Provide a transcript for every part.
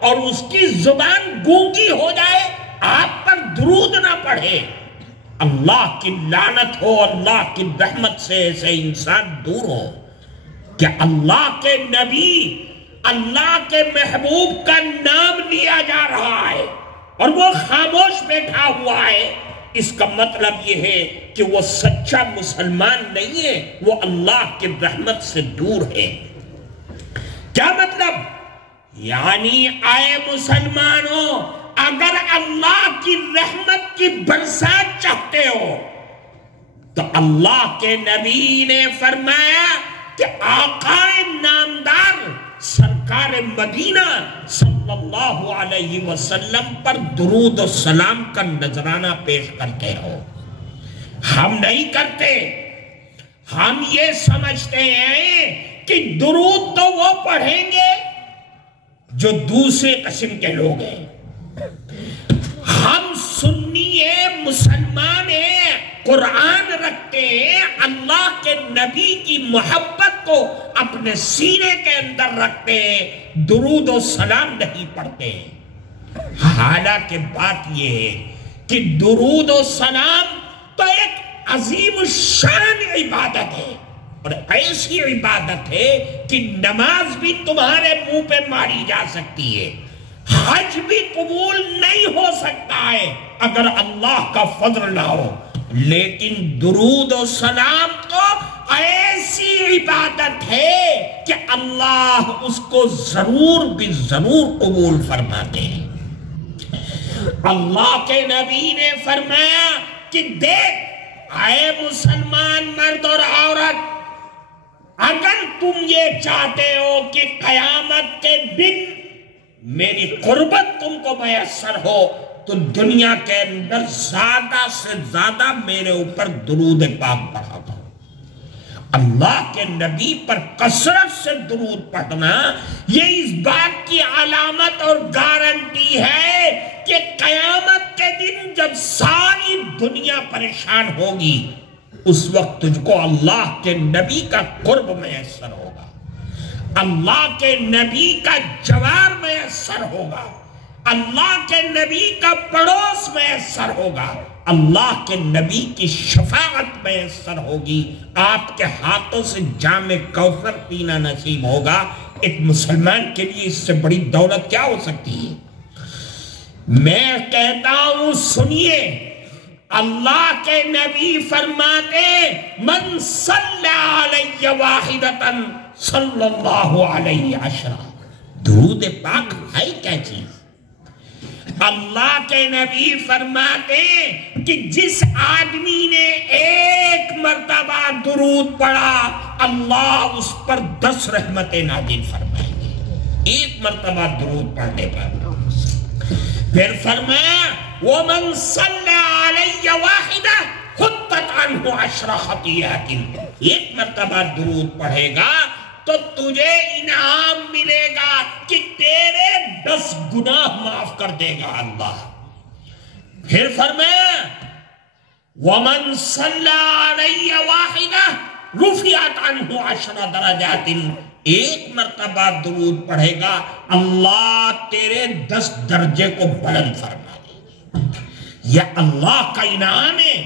اور اس کی زبان گونگی ہو جائے، آپ پر درود نہ پڑھے، اللہ کی لعنت ہو، اللہ کی رحمت سے ایسے انسان دور ہو۔ کہ اللہ کے نبی، اللہ کے محبوب کا نام لیا جا رہا ہے اور وہ خاموش بیٹھا ہوا ہے، اس کا مطلب یہ ہے کہ وہ سچا مسلمان نہیں ہے، وہ اللہ کی رحمت سے دور ہے۔ کیا مطلب؟ یعنی اے مسلمانوں، اگر اللہ کی رحمت کی برسات چاہتے ہو تو اللہ کے نبی نے فرمایا کہ آقا نامدار سرکار مدینہ صلی اللہ علیہ وسلم پر درود و سلام کا نذرانہ پیش کرتے ہو۔ ہم نہیں کرتے، ہم یہ سمجھتے ہیں کہ درود تو وہ پڑھیں گے جو دوسرے قسم کے لوگ ہیں۔ ہم سنی ہیں، مسلمان ہیں، قرآن رکھتے ہیں، اللہ کے نبی کی محبت کو اپنے سینے کے اندر رکھتے ہیں، درود و سلام نہیں پڑھتے ہیں۔ حالانکہ بات یہ ہے کہ درود و سلام تو ایک عظیم الشان عبادت ہے، اور ایسی عبادت ہے کہ نماز بھی تمہارے منہ پہ ماری جا سکتی ہے، حج بھی قبول نہیں ہو سکتا ہے اگر اللہ کا فضل نہ ہو، لیکن درود و سلام تو ایسی عبادت ہے کہ اللہ اس کو ضرور بھی ضرور قبول فرماتے ہیں۔ اللہ کے نبی نے فرمایا کہ دیکھ اے مسلمان مرد اور عورت، اگر تم یہ چاہتے ہو کہ قیامت کے دن میری قربت تم کو میسر ہو تو دنیا کے اندر زیادہ سے زیادہ میرے اوپر درود پاک پڑھا کرو۔ اللہ کے نبی پر کثرت سے درود پڑھنا یہ اس بات کی علامت اور گارنٹی ہے کہ قیامت کے دن جب ساری دنیا پریشان ہوگی اس وقت تجھ کو اللہ کے نبی کا قرب میسر ہوگا، اللہ کے نبی کا جوار میسر ہوگا، اللہ کے نبی کا پڑوس میسر ہوگا، اللہ کے نبی کی شفاعت میسر ہوگی، آپ کے ہاتھوں سے جام کوثر پینا نصیب ہوگا۔ ایک مسلمان کے لیے اس سے بڑی دولت کیا ہو سکتی ہے؟ میں کہتا ہوں سنیے، اللہ کے نبی فرماتے من صلی علیہ واحدتاً صلی اللہ علیہ عشرہ۔ درود پاک ہے کیا چیز؟ اللہ کے نبی فرماتے کہ جس آدمی نے ایک مرتبہ درود پڑھا اللہ اس پر 10 رحمتیں نازل فرمائیں گے، ایک مرتبہ درود پڑھنے پر۔ پھر فرمایا وَمَنْ صَلَّى عَلَيَّ وَاحِدَةً حُطَّتْ عَنْهُ 10 خطیئات۔ ایک مرتبہ درود پڑھے گا تو تجھے انعام ملے گا کہ تیرے 10 گناہ معاف کر دے گا اللہ۔ پھر فرمایا وَمَنْ صَلَّى عَلَيَّ وَاحِدَةً رُفِعَتْ عَنْهُ 10 درجات۔ ایک مرتبہ درود پڑھے گا اللہ تیرے 10 درجے کو بلند فرما دے گا۔ یہ اللہ کا انعام ہے۔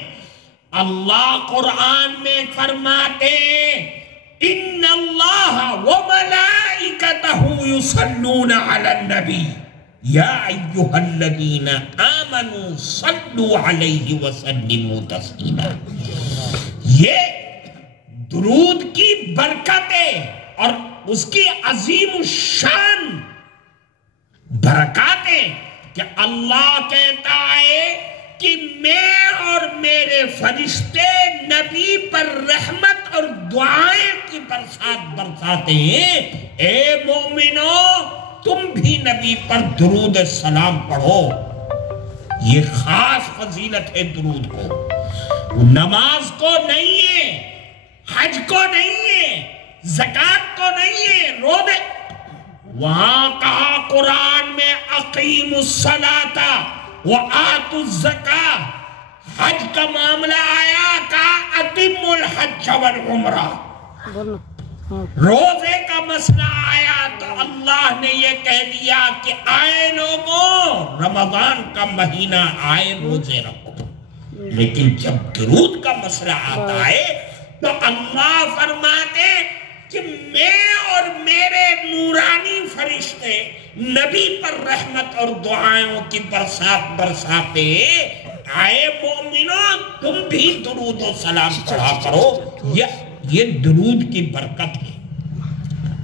اللہ قرآن میں فرماتے ان اللہ وملائکتہ یصلون علی النبی یا ایہا الذین آمنوا صلوا علیہ وسلموا تسلیما۔ یہ درود کی برکتیں اور اس کی عظیم الشان برکاتیں کہ اللہ کہتا ہے کہ میں اور میرے فرشتے نبی پر رحمت اور دعائیں کی برسات برساتے ہیں۔ اے مومنو تم بھی نبی پر درود سلام پڑھو۔ یہ خاص فضیلت ہے درود کو، نماز کو نہیں ہے، حج کو نہیں ہے، زکوٰۃ کو نہیں ہے، روزے۔ وہاں کہا قرآن میں اقیموا الصلاۃ وآتوا الزکاۃ، حج کا معاملہ آیا کہا اتموا الحج والعمرہ، روزے کا مسئلہ آیا تو اللہ نے یہ کہہ دیا کہ آئے لوگوں رمضان کا مہینہ آئے روزے رکھو. لیکن جب درود کا مسئلہ آتا ہے تو اللہ فرماتے کہ میں اور میرے نورانی فرشتے نبی پر رحمت اور دعائوں کی برسات برساتے. آئے مومنوں تم بھی درود و سلام پڑھا کرو. یہ درود کی برکت ہے.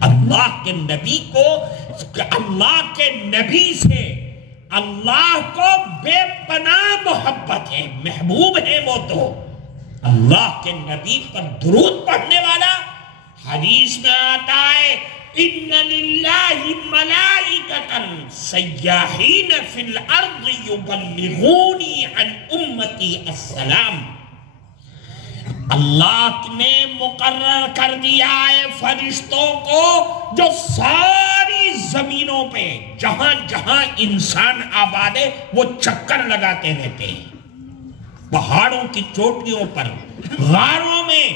اللہ کے نبی کو، اللہ کے نبی سے اللہ کو بے پناہ محبت ہے، محبوب ہے وہ تو. اللہ کے نبی پر درود پڑھنے والا، حدیث میں آتا ہے ان للہ ملائکۃ سیاحین فی الارض یبلغونی عن امتی السلام. اللہ نے مقرر کر دیا ہے فرشتوں کو جو ساری زمینوں پہ جہاں جہاں انسان آباد ہے وہ چکر لگاتے رہتے ہیں. پہاڑوں کی چوٹیوں پر، غاروں میں،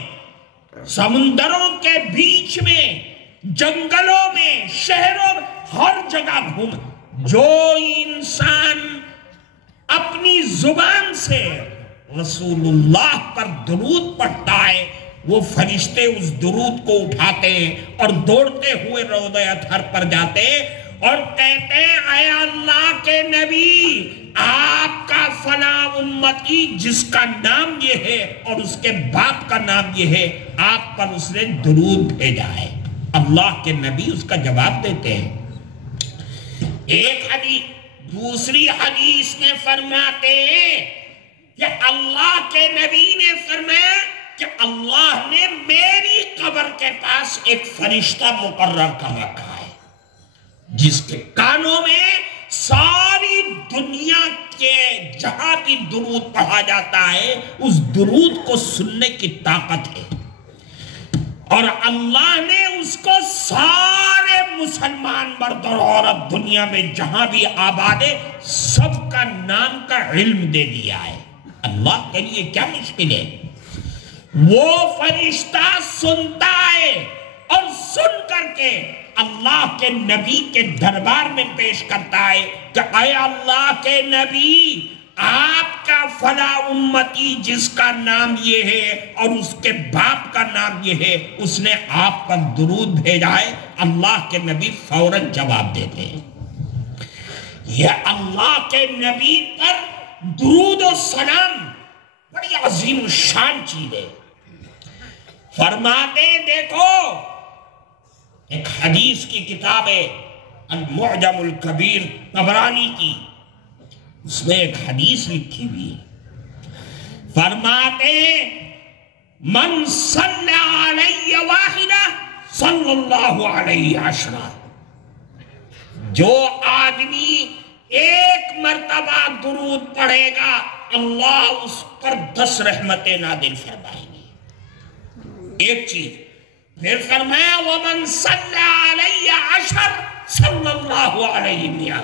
سمندروں کے بیچ میں، جنگلوں میں، شہروں میں، ہر جگہ گھوم. جو انسان اپنی زبان سے رسول اللہ پر درود پڑھتا ہے وہ فرشتے اس درود کو اٹھاتے ہیں اور دوڑتے ہوئے روضہ اطہر پر جاتے اور کہتے ہیں اے اللہ کے نبی، آپ کا فلاں امتی جس کا نام یہ ہے اور اس کے باپ کا نام یہ ہے، آپ پر اس نے درود بھیجا ہے. اللہ کے نبی اس کا جواب دیتے ہیں. ایک حدیث، دوسری حدیث میں فرماتے ہیں کہ اللہ کے نبی نے فرمایا کہ اللہ نے میری قبر کے پاس ایک فرشتہ مقرر کر رکھا ہے جس کے کانوں میں ساری دنیا کے جہاں بھی درود پڑھا جاتا ہے اس درود کو سننے کی طاقت ہے. اور اللہ نے اس کو سارے مسلمان مرد اور عورت دنیا میں جہاں بھی آباد ہے سب کا نام کا علم دے دیا ہے. اللہ کے لیے کیا مشکل ہے. وہ فرشتہ سنتا ہے اور سن کر کے اللہ کے نبی کے دربار میں پیش کرتا ہے کہ اے اللہ کے نبی، آپ کا فلاں امتی جس کا نام یہ ہے اور اس کے باپ کا نام یہ ہے اس نے آپ پر درود بھیجا ہے. اللہ کے نبی فوراً جواب دیتے ہیں. یہ اللہ کے نبی پر درود و سلام بڑی عظیم الشان چیز ہے. فرماتے دیکھو، ایک حدیث کی کتاب ہے المعجم الکبیر طبرانی کی، اس میں ایک حدیث لکھی ہوئی ہے. فرماتے من صلی علیہ واحدہ صلی اللہ علیہ عشرہ. جو آدمی ایک مرتبہ درود پڑھے گا اللہ اس پر 10 رحمتیں نازل فرمائیں گے. ایک چیز پھر فرمایا ومن صلی علیہ عشر صلی اللہ علیہ میاں.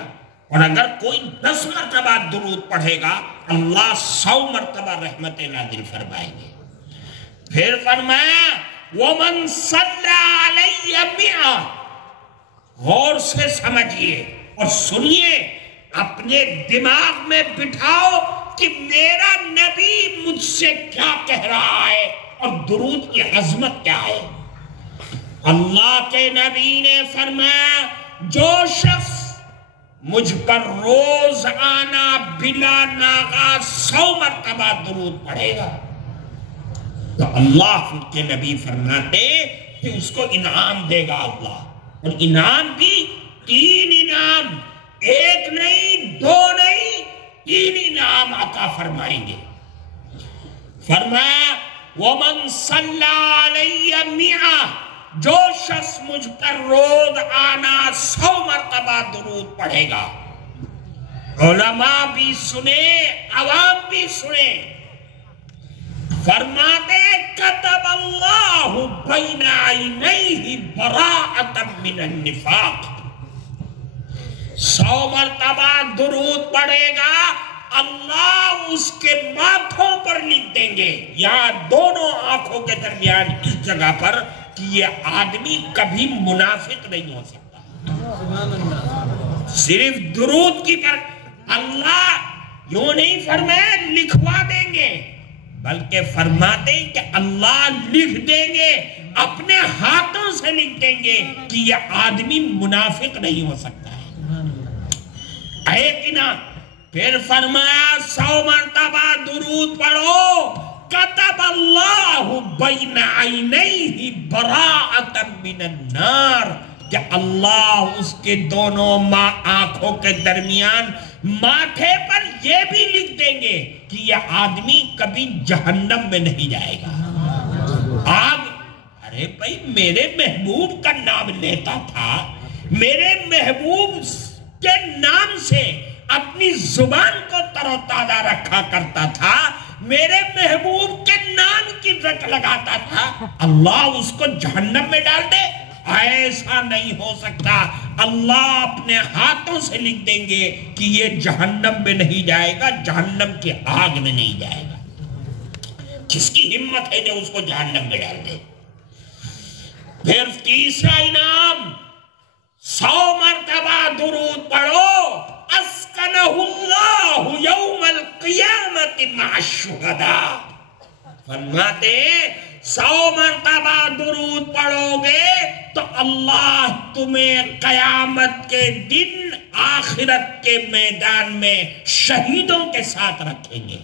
اور اگر کوئی 10 مرتبہ درود پڑھے گا اللہ 100 مرتبہ رحمتیں نازل فرمائیں گے. پھر فرمایا ومن صلی علیہ میاں. غور سے سمجھیے اور سنیے، اپنے دماغ میں بٹھاؤ کہ میرا نبی مجھ سے کیا کہہ رہا ہے اور درود کی عظمت کیا ہے. اللہ کے نبی نے فرمایا جو شخص مجھ پر روز آنا بلا ناغا 100 مرتبہ درود پڑھے گا تو اللہ کے نبی فرماتے کہ اس کو انعام دے گا اللہ. اور انعام بھی 3 انعام، 1 نہیں 2 نہیں 3 انعام عطا فرمائیں گے. فرمایا ومن صلی علیہ میاں. جو شخص مجھ پر روز آنا 100 مرتبہ درود پڑھے گا. علماء بھی سنے، عوام بھی سنے. فرماتے کتب اللہ بین عینیہ براءۃ من النفاق. 100 مرتبہ درود پڑھے گا اللہ اس کے ماتھوں پر لکھ دیں گے، یا دونوں آنکھوں کے درمیان اس جگہ پر کہ یہ آدمی کبھی منافق نہیں ہو سکتا. صرف درود کی پر اللہ یوں نہیں فرمایا لکھوا دیں گے، بلکہ فرماتے ہیں کہ اللہ لکھ دیں گے، اپنے ہاتھوں سے لکھ دیں گے کہ یہ آدمی منافق نہیں ہو سکتا ہے. کہ نہ پھر فرمایا 100 مرتبہ درود پڑھو، کتب اللہ بین عینیہ براءۃ من النار، کہ اللہ اس کے دونوں آنکھوں کے درمیان ماتھے پر یہ بھی لکھ دیں گے کہ یہ آدمی کبھی جہنم میں نہیں جائے گا. ارے بھائی میرے محبوب کا نام لیتا تھا، میرے محبوب کے نام سے اپنی زبان کو تر و تازہ رکھا کرتا تھا، میرے محبوب کے نام کی رٹ لگاتا تھا، اللہ اس کو جہنم میں ڈال دے؟ ایسا نہیں ہو سکتا. اللہ اپنے ہاتھوں سے لکھ دیں گے کہ یہ جہنم میں نہیں جائے گا، جہنم کی آگ میں نہیں جائے گا. کس کی ہمت ہے جو اس کو جہنم میں ڈال دے؟ پھر تیسرا انعام 100 مرتبہ درود پڑھو، اسکنہ اللہ یوم القیامت مع الشہداء. فرماتے 100 مرتبہ درود پڑھو گے تو اللہ تمہیں قیامت کے دن آخرت کے میدان میں شہیدوں کے ساتھ رکھیں گے،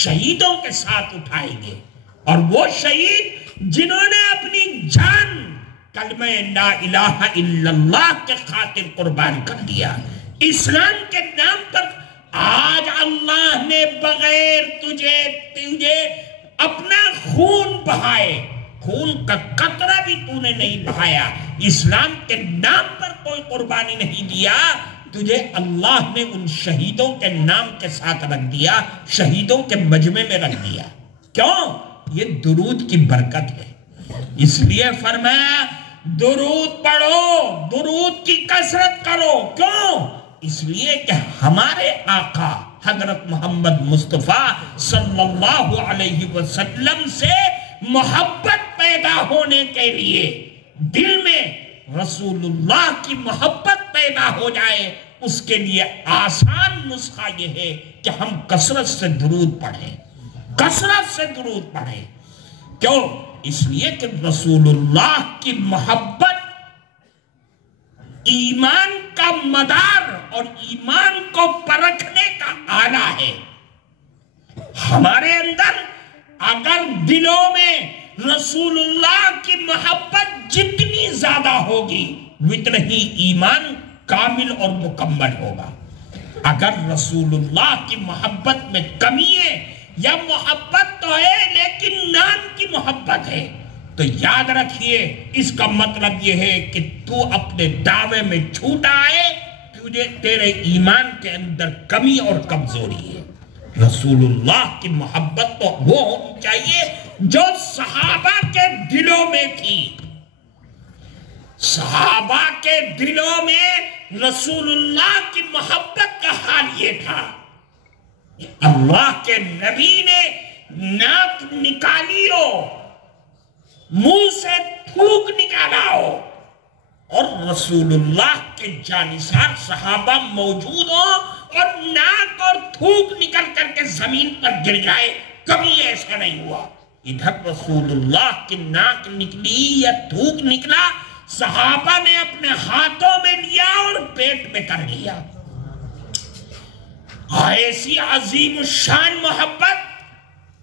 شہیدوں کے ساتھ اٹھائیں گے. اور وہ شہید جنہوں نے اپنی جان کلمہ لا الہ الا اللہ کے خاطر قربان کر دیا، اسلام کے نام پر. آج اللہ نے بغیر تجھے اپنا خون بہائے، خون کا قطرہ بھی تو نے نہیں بہایا، اسلام کے نام پر کوئی قربانی نہیں دیا، تجھے اللہ نے ان شہیدوں کے نام کے ساتھ رکھ دیا، شہیدوں کے مجمع میں رکھ دیا. کیوں؟ یہ درود کی برکت ہے. اس لیے فرمایا درود پڑھو، درود کی کثرت کرو. کیوں؟ اس لیے کہ ہمارے آقا حضرت محمد مصطفیٰ صلی اللہ علیہ وسلم سے محبت پیدا ہونے کے لیے دل میں رسول اللہ کی محبت پیدا ہو جائے، اس کے لیے آسان نسخہ یہ ہے کہ ہم کثرت سے درود پڑھیں، کثرت سے درود پڑھیں. کیوں؟ اس لیے کہ رسول اللہ کی محبت ایمان کا مدار اور ایمان کو پرکھنے کا آلہ ہے. ہمارے اندر اگر دلوں میں رسول اللہ کی محبت جتنی زیادہ ہوگی اتنا ہی ایمان کامل اور مکمل ہوگا. اگر رسول اللہ کی محبت میں کمی ہے یا محبت تو ہے لیکن نام کی محبت ہے تو یاد رکھیے اس کا مطلب یہ ہے کہ تو اپنے دعوے میں چھوٹا ہے، تجھے تیرے ایمان کے اندر کمی اور کمزوری ہے. رسول اللہ کی محبت تو وہ ہونی چاہیے جو صحابہ کے دلوں میں تھی. صحابہ کے دلوں میں رسول اللہ کی محبت کا حال یہ تھا، اللہ کے نبی نے ناک نکالی ہو، منہ سے تھوک نکالا ہو اور رسول اللہ کے جانثار صحابہ موجود ہوں اور ناک اور تھوک نکل کر کے زمین پر گر جائے، کبھی ایسا نہیں ہوا. ادھر رسول اللہ کی ناک نکلی یا تھوک نکلا، صحابہ نے اپنے ہاتھوں میں لیا اور پیٹ میں کر لیا. ایسی عظیم الشان محبت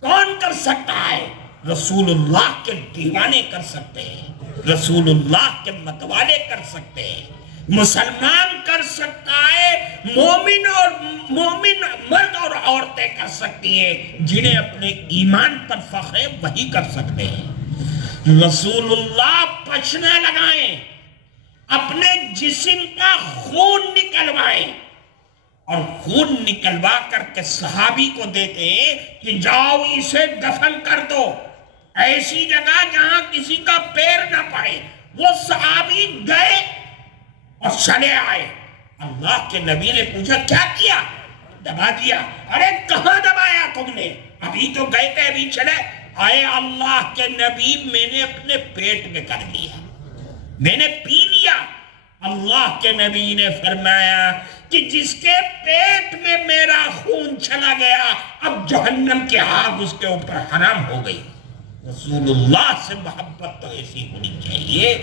کون کر سکتا ہے؟ رسول اللہ کے دیوانے کر سکتے ہیں، رسول اللہ کے متوالے کر سکتے ہیں، مسلمان کر سکتا ہے، مومن مرد اور عورتیں کر سکتی ہیں، جنہیں اپنے ایمان پر فخر ہے وہی کر سکتے ہیں. رسول اللہ پچھنا لگائیں، اپنے جسم کا خون نکلوائیں اور خون نکلوا کر کے صحابی کو دیتے ہیں کہ جاؤ اسے دفن کر دو ایسی جگہ جہاں کسی کا پیر نہ پڑے. وہ صحابی گئے اور چلے آئے. اللہ کے نبی نے پوچھا کیا کیا؟ دبا دیا. ارے کہاں دبایا تم نے؟ ابھی تو گئے تھے ابھی چلے. اے اللہ کے نبی میں نے اپنے پیٹ میں کر لیا، میں نے پی لیا۔ اللہ کے نبی نے فرمایا کہ جس کے پیٹ میں میرا خون چلا گیا اب جہنم کی آگ اس کے اوپر حرام ہو گئی۔ رسول اللہ سے محبت تو ایسی ہونی چاہیے،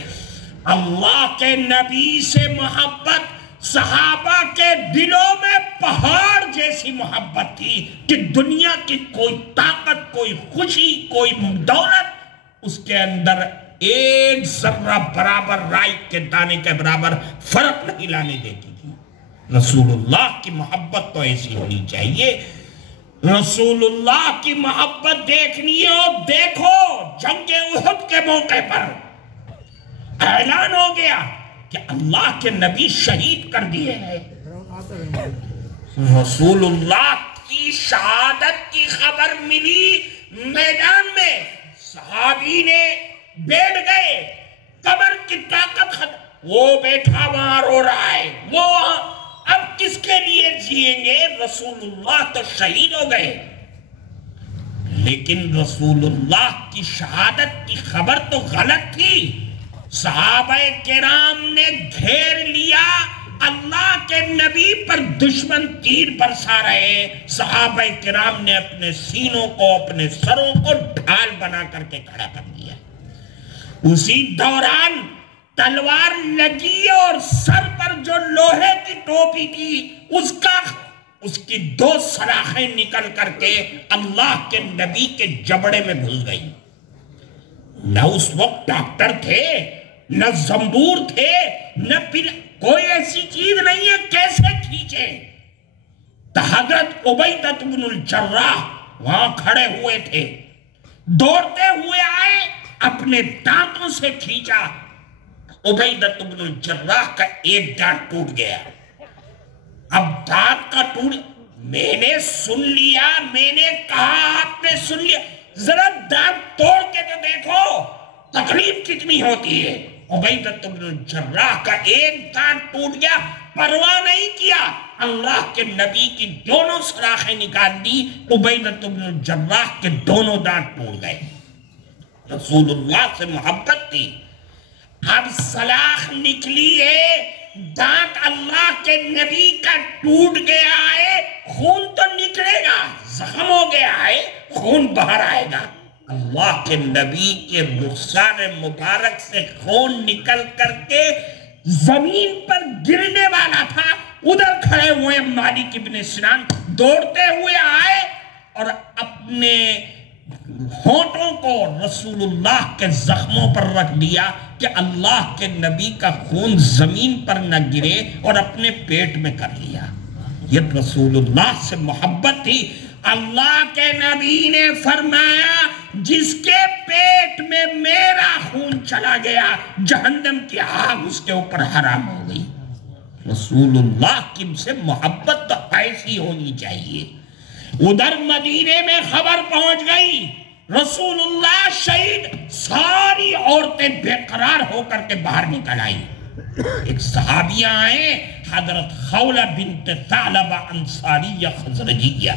اللہ کے نبی سے محبت صحابہ کے دلوں میں پہاڑ جیسی محبت تھی کہ دنیا کی کوئی طاقت، کوئی خوشی، کوئی دولت اس کے اندر ایک ذرہ برابر رائی کے دانے کے برابر فرق نہیں لانے دیتی تھی۔ رسول اللہ کی محبت تو ایسی ہونی چاہیے۔ رسول اللہ کی محبت دیکھنی ہے اور دیکھو، جنگ احد کے موقع پر اعلان ہو گیا کہ اللہ کے نبی شہید کر دیے ہیں۔ رسول اللہ کی شہادت کی خبر ملی میدان میں، صحابی نے بیٹھ گئے، قبر کی طاقت ختم، وہ بیٹھا وہاں رو رہا ہے، وہ اب کس کے لیے جیئیں گے؟ رسول اللہ تو شہید ہو گئے، لیکن رسول اللہ کی شہادت کی خبر تو غلط تھی۔ صحابہ کرام نے گھیر لیا، اللہ کے نبی پر دشمن تیر برسا رہے، صحابہ کرام نے اپنے سینوں کو، اپنے سروں کو ڈھال بنا کر کے کھڑا کر دیا۔ اسی دوران تلوار لگی اور سر پر جو لوہے کی ٹوپی تھی اس کی 2 سلاخیں نکل کر کے اللہ کے نبی کے جبڑے میں گھس گئی۔ نہ اس وقت ڈاکٹر تھے، نہ زنبور تھے، نہ کوئی ایسی چیز نہیں ہے، کیسے کھینچے؟ حضرت عبیدہ بن الجراح وہاں کھڑے ہوئے تھے، دوڑتے ہوئے آئے، اپنے دانتوں سے کھینچا، عبیدہ بن الجراح کا ایک دانت ٹوٹ گیا۔ اب دانت کا میں نے سن لیا، میں نے کہا آپ نے سن لیا، ذرا دانت توڑ کے تو دیکھو تکلیف کتنی ہوتی ہے۔ عبیدہ بن الجراح کا ایک دانت ٹوٹ گیا، پرواہ نہیں کیا، اللہ کے نبی کی دونوں سلاخیں نکال دی، عبیدہ بن الجراح کے دونوں دانت ٹوٹ گئے۔ رسول اللہ سے محبت تھی۔ اب سلاخ نکلی ہے، دانت اللہ کے نبی کا ٹوٹ گیا ہے، خون تو نکلے گا، زخم ہو گیا ہے، خون باہر آئے گا۔ اللہ کے نبی کے رخسار مبارک سے خون نکل کر کے زمین پر گرنے والا تھا، ادھر کھڑے ہوئے مالک ابن سنان دوڑتے ہوئے آئے اور اپنے ہونٹوں کو رسول اللہ کے زخموں پر رکھ دیا کہ اللہ کے نبی کا خون زمین پر نہ گرے، اور اپنے پیٹ میں کر لیا۔ یہ رسول اللہ سے محبت تھی۔ اللہ کے نبی نے فرمایا جس کے پیٹ میں میرا خون چلا گیا جہنم کی آگ اس کے اوپر حرام ہو گئی۔ رسول اللہ کی سے محبت تو ایسی ہونی چاہیے۔ ادھر مدینے میں خبر پہنچ گئی رسول اللہ شہید، ساری عورتیں بے قرار ہو کر کے باہر نکل آئیں۔ ایک صحابیہ آئے، حضرت خولہ بنت ثعلبہ انصاریہ خزرجیہ،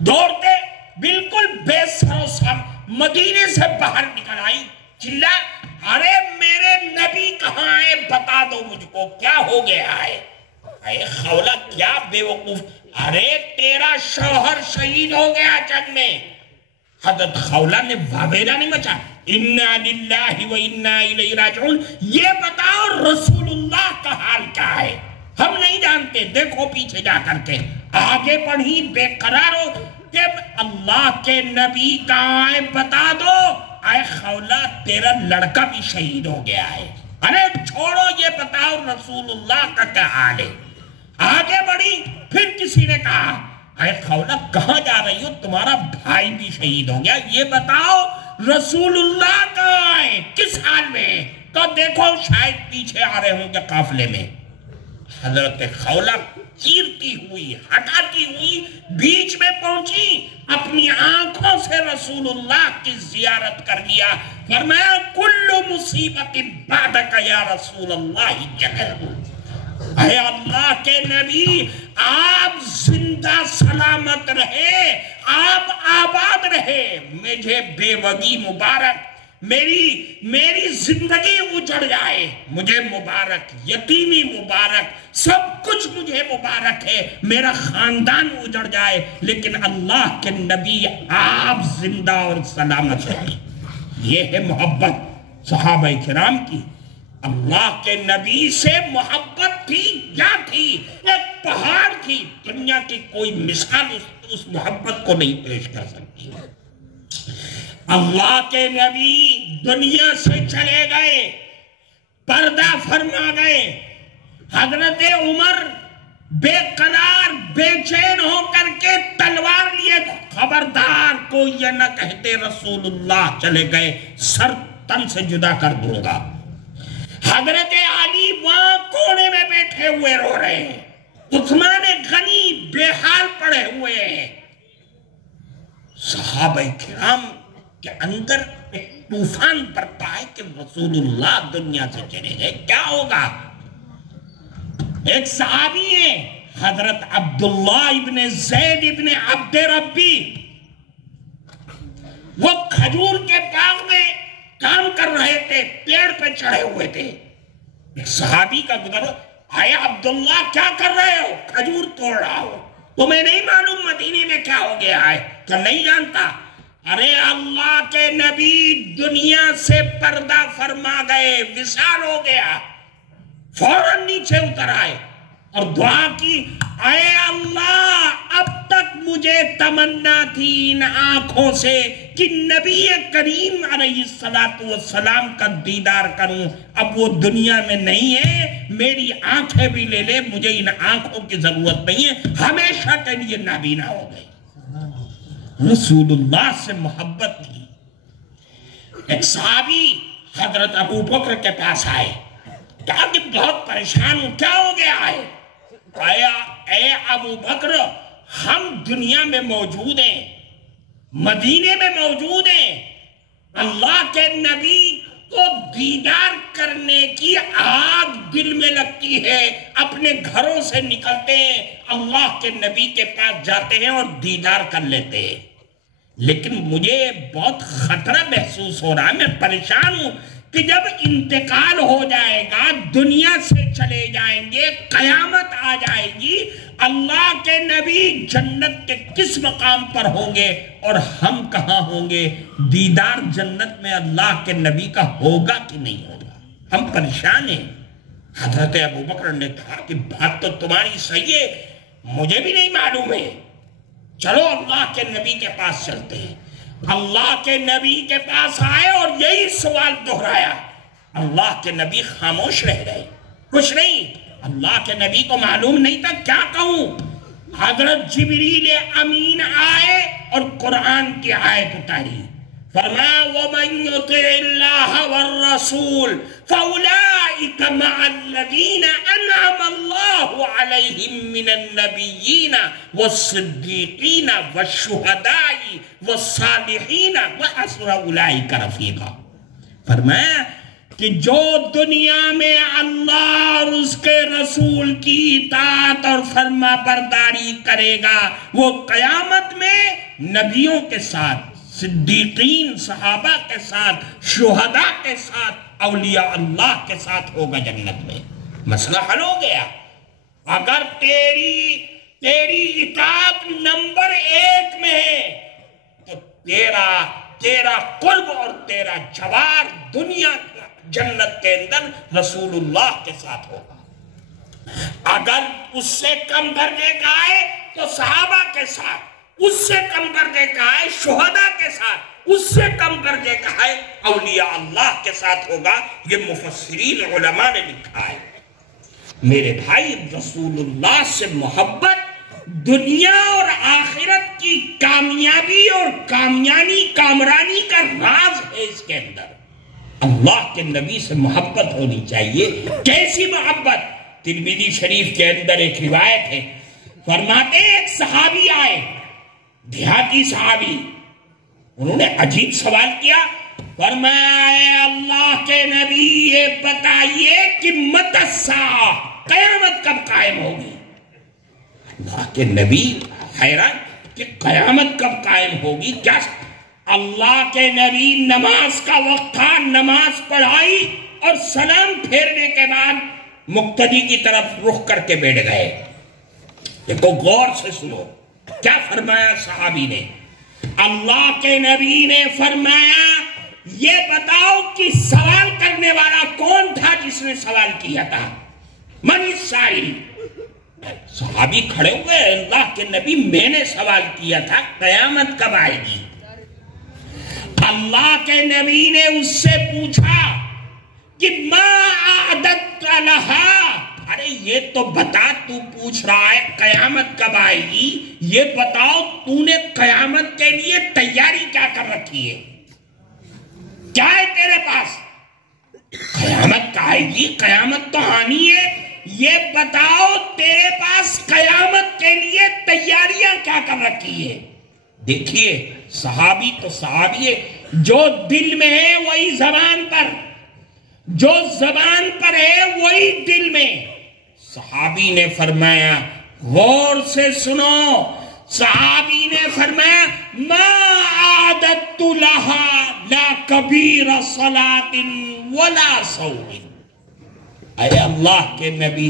دوڑتے بالکل بے سر و سام مدینے سے باہر نکل آئی، چلا ارے میرے نبی کہاں آئے، بتا دو مجھ کو کیا ہو گیا ہے۔ اے خولہ کیا بے وقوف، ارے تیرا شوہر شہید ہو گیا جنگ میں۔ حضرت خولہ نے واویلا نہیں مچا، انا للہ و انا الیہ راجعون، یہ بتاؤ رسول اللہ کا حال کیا ہے، ہم نہیں جانتے، دیکھو پیچھے جا کر کے، آگے بڑھی بے قرار ہو کہ اللہ کے نبی کہاں ہے بتا دو۔ اے خولہ تیرا لڑکا بھی شہید ہو گیا ہے، ارے چھوڑو یہ بتاؤ رسول اللہ کا کیا حال ہے۔ آگے بڑھی، پھر کسی نے کہا اے خولہ کہاں جا رہی ہو، تمہارا بھائی بھی شہید ہو گیا، یہ بتاؤ رسول اللہ کہاں ہے، کس حال میں؟ تو دیکھو شاید پیچھے آ رہے ہوں گے قافلے میں۔ حضرت خولہ چیرتی ہوئی، ہٹاتی ہوئی بیچ میں پہنچی، اپنی آنکھوں سے رسول اللہ کی زیارت کر لیا، فرمایا کل مصیبت بعدک یا رسول اللہ جلل۔ اے اللہ کے نبی آپ زندہ سلامت رہے، آپ آباد رہے، مجھے بے وگی مبارک، میری زندگی اجڑ جائے مجھے مبارک، یتیمی مبارک، سب کچھ مجھے مبارک ہے، میرا خاندان اجڑ جائے، لیکن اللہ کے نبی آپ زندہ اور سلامت رہے۔ یہ ہے محبت صحابہ کرام کی۔ اللہ کے نبی سے محبت تھی، کیا تھی؟ ایک پہاڑ تھی، دنیا کی کوئی مثال اس محبت کو نہیں پیش کر سکتی۔ اللہ کے نبی دنیا سے چلے گئے، پردہ فرما گئے، حضرت عمر بے قرار بے چین ہو کر کے تلوار لیے، خبردار کوئی یہ نہ کہتے رسول اللہ چلے گئے، سر تن سے جدا کر دوں گا۔ حضرت علی وہاں کونے میں بیٹھے ہوئے رو رہے ہیں، عثمان غنی بے حال پڑے ہوئے ہیں۔ صحابہ کرام کے اندر ایک طوفان برپا ہے کہ رسول اللہ دنیا سے چلے گئے، کیا ہوگا؟ ایک صحابی ہے حضرت عبداللہ ابن زید ابن عبد ربی، وہ کھجور کے باغ میں کام کر رہے تھے، پیڑ پہ چڑھے ہوئے تھے۔ ایک صحابی کا گزر، آیا عبداللہ کیا کر رہے ہو؟ کھجور توڑ رہا ہو، تمہیں نہیں معلوم مدینے میں کیا ہو گیا ہے؟ کہ نہیں جانتا؟ ارے اللہ کے نبی دنیا سے پردہ فرما گئے، وصال ہو گیا۔ فوراً نیچے اتر آئے اور دعا کی، اے اللہ اب تک مجھے تمنا تھی ان آنکھوں سے کہ نبی کریم علیہ السلام کا دیدار کروں، اب وہ دنیا میں نہیں ہے، میری آنکھیں بھی لے لے، مجھے ان آنکھوں کی ضرورت نہیں ہے، ہمیشہ کے لیے نابینا ہو گئی۔ رسول اللہ سے محبت کی۔ ایک صحابی حضرت ابو بکر کے پاس آئے، کہا کہ بہت پریشان ہوں، کیا ہو گیا ہے؟ اے ابو بکر، ہم دنیا میں موجود ہیں، مدینے میں موجود ہیں، اللہ کے نبی کو دیدار کرنے کی آگ دل میں لگتی ہے، اپنے گھروں سے نکلتے ہیں، اللہ کے نبی کے پاس جاتے ہیں اور دیدار کر لیتے ہیں، لیکن مجھے بہت خطرہ محسوس ہو رہا ہے، میں پریشان ہوں کہ جب انتقال ہو جائے گا، دنیا سے چلے جائیں گے، قیامت آ جائے گی، اللہ کے نبی جنت کے کس مقام پر ہوں گے اور ہم کہاں ہوں گے؟ دیدار جنت میں اللہ کے نبی کا ہوگا کہ نہیں ہوگا؟ ہم پریشان ہیں۔ حضرت ابو بکر نے کہا کہ بات تو تمہاری صحیح ہے، مجھے بھی نہیں معلوم ہے، چلو اللہ کے نبی کے پاس چلتے ہیں۔ اللہ کے نبی کے پاس آئے اور یہی سوال دہرایا، اللہ کے نبی خاموش رہ گئے، کچھ نہیں۔ اللہ کے نبی کو معلوم نہیں تھا کیا کہوں۔ حضرت جبریل امین آئے اور قرآن کی آیت اتاری، فرمایا وَمَن يُطِعِ اللَّهَ وَالرَّسُولَ فَأُولَئِكَ مَعَ الَّذِينَ أَنْعَمَ اللَّهُ عَلَيْهِم مِّنَ النَّبِيِّينَ وَالصِّدِّيقِينَ وَالشُّهَدَاءِ وَالصَّالِحِينَ وَحَسُنَ أُولَئِكَ رَفِيقًا۔ فرمایا کہ جو دنیا میں اللہ اور اس کے رسول کی اطاعت اور فرما برداری کرے گا، وہ قیامت میں نبیوں کے ساتھ، صدیقین صحابہ کے ساتھ، شہداء کے ساتھ، اولیاء اللہ کے ساتھ ہوگا جنت میں۔ مسئلہ حل ہو گیا۔ اگر تیری اطاعت نمبر 1 میں ہے تو تیرا قرب اور تیرا جوار دنیا جنت کے اندر رسول اللہ کے ساتھ ہوگا۔ اگر اس سے کم درجے کا ہے تو صحابہ کے ساتھ، اس سے کم درجے کا ہے شہداء کے ساتھ، اس سے کم درجے کا ہے اولیاء اللہ کے ساتھ ہوگا۔ یہ مفسرین علماء نے لکھا ہے۔ میرے بھائی، رسول اللہ سے محبت دنیا اور آخرت کی کامیابی اور کامرانی کا راز ہے۔ اس کے اندر اللہ کے نبی سے محبت ہونی چاہیے۔ کیسی محبت؟ ترمذی شریف کے اندر ایک روایت ہے، فرماتے ایک صحابی آئے، دیہاتی صحابی، انہوں نے عجیب سوال کیا، فرمایا اے اللہ کے نبی یہ بتائیے کہ متی الساعہ، قیامت کب قائم ہوگی؟ اللہ کے نبی حیران کہ قیامت کب قائم ہوگی؟ کیا اللہ کے نبی نماز کا وقت تھا، نماز پڑھائی اور سلام پھیرنے کے بعد مقتدی کی طرف رخ کر کے بیٹھ گئے۔ دیکھو غور سے سنو کیا فرمایا صحابی نے۔ اللہ کے نبی نے فرمایا یہ بتاؤ کہ سوال کرنے والا کون تھا جس نے سوال کیا تھا؟ من السائل؟ صحابی کھڑے ہوئے، اللہ کے نبی میں نے سوال کیا تھا، قیامت کب آئے گی؟ اللہ کے نبی نے اس سے پوچھا کہ ما اعددت لہا، ارے یہ تو بتا، تو پوچھ رہا ہے قیامت کب آئے گی، یہ بتاؤ تو نے قیامت کے لیے تیاری کیا کر رکھی ہے؟ کیا ہے تیرے پاس؟ قیامت کا آئے گی، قیامت تو آنی ہے، یہ بتاؤ تیرے پاس قیامت کے لیے تیاریاں کیا کر رکھی ہے؟ دیکھیے صحابی تو صحابی ہے، جو دل میں ہے وہی زبان پر، جو زبان پر ہے وہی دل میں۔ صحابی نے فرمایا، غور سے سنو، صحابی نے فرمایا ما عادت لہا لا کبیر صلاۃ ولا صوم۔ اے اللہ کے نبی،